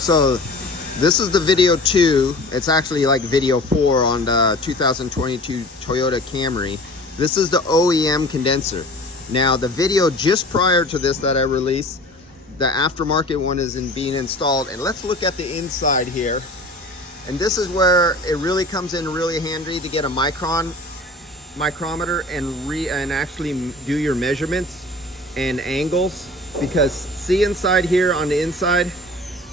So this is the video 2. It's actually like video 4 on the 2022 Toyota Camry. This is the OEM condenser. Now the video just prior to this that I released, the aftermarket one is being installed. And let's look at the inside here. And this is where it really comes in really handy to get a micrometer and actually do your measurements and angles. Because see inside here on the inside,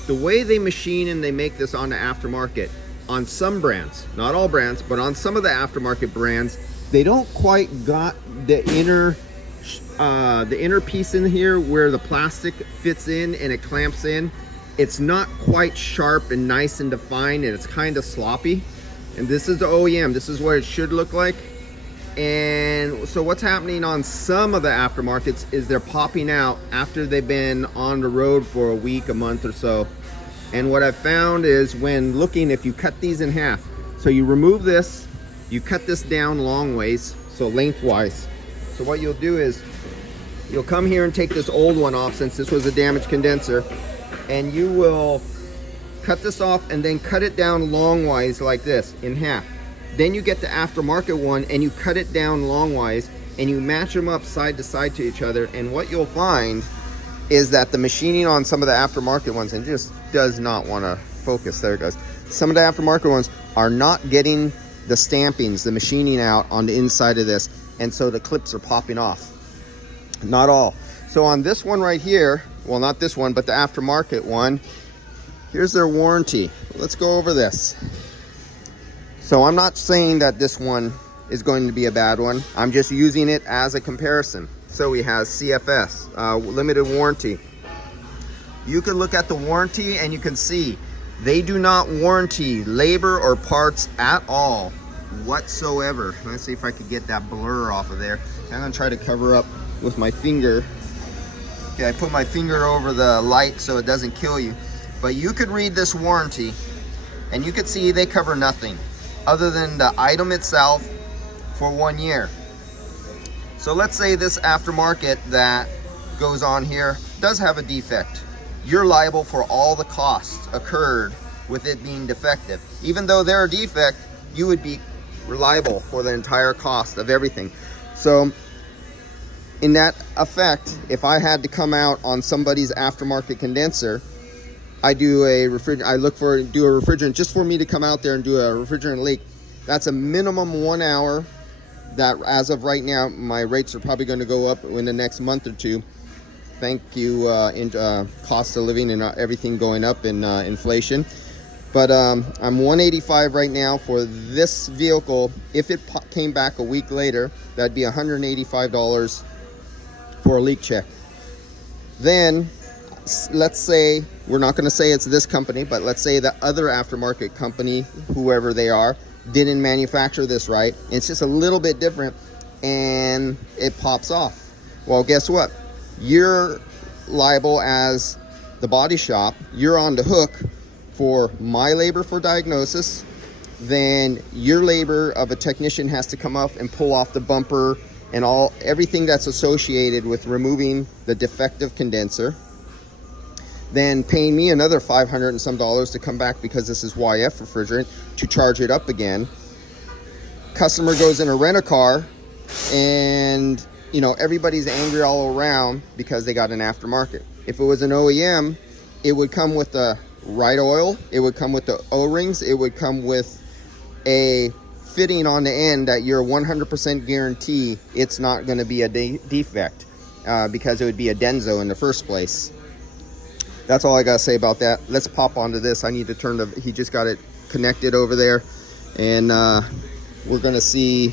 the way they machine and they make this on the aftermarket, on some brands, not all brands, but on some of the aftermarket brands, they don't quite got the inner piece in here where the plastic fits in and it clamps in. It's not quite sharp and nice and defined, and it's kind of sloppy. And this is the OEM. This is what it should look like. And so what's happening on some of the aftermarkets is they're popping out after they've been on the road for a week, a month or so. And what I've found is when looking, if you cut these in half, so you remove this, you cut this down long ways, so lengthwise. So what you'll do is you'll come here and take this old one off, since this was a damaged condenser, and you will cut this off and then cut it down longwise like this in half. Then you get the aftermarket one and you cut it down longwise and you match them up side to side to each other. And what you'll find is that the machining on some of the aftermarket ones, and just does not want to focus, there it goes. Some of the aftermarket ones are not getting the stampings, the machining out on the inside of this. And so the clips are popping off. Not all. So on this one right here, well, not this one, but the aftermarket one, here's their warranty. Let's go over this. So I'm not saying that this one is going to be a bad one. I'm just using it as a comparison. So we have CFS, limited warranty. You can look at the warranty and you can see they do not warranty labor or parts at all whatsoever. Let's see if I could get that blur off of there. I'm gonna try to cover up with my finger. Okay, I put my finger over the light so it doesn't kill you. But you could read this warranty and you could see they cover nothing other than the item itself for 1 year. So let's say this aftermarket that goes on here does have a defect. You're liable for all the costs occurred with it being defective. Even though they're a defect, you would be liable for the entire cost of everything. So in that effect, if I had to come out on somebody's aftermarket condenser, I do a refrigerant just for me to come out there and do a refrigerant leak. That's a minimum 1 hour. That as of right now, my rates are probably going to go up in the next month or two. Thank you, cost of living and everything going up in inflation. But I'm $185 right now for this vehicle. If it came back a week later, that'd be $185 for a leak check. Then let's say, we're not going to say it's this company, but let's say the other aftermarket company, whoever they are, didn't manufacture this right. It's just a little bit different and it pops off. Well, guess what? You're liable as the body shop. You're on the hook for my labor for diagnosis. Then your labor of a technician has to come up and pull off the bumper and everything that's associated with removing the defective condenser. Then paying me another $500 and some to come back, because this is YF refrigerant, to charge it up again. Customer goes in a rent-a-car and everybody's angry all around because they got an aftermarket. If it was an OEM, it would come with the right oil, it would come with the O-rings, it would come with a fitting on the end that you're 100% guarantee it's not going to be a defect, because it would be a Denso in the first place. That's all I gotta say about that. Let's pop onto this. I need to turn he just got it connected over there, and we're gonna see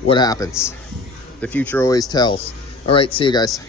what happens. The future always tells. All right, see you guys.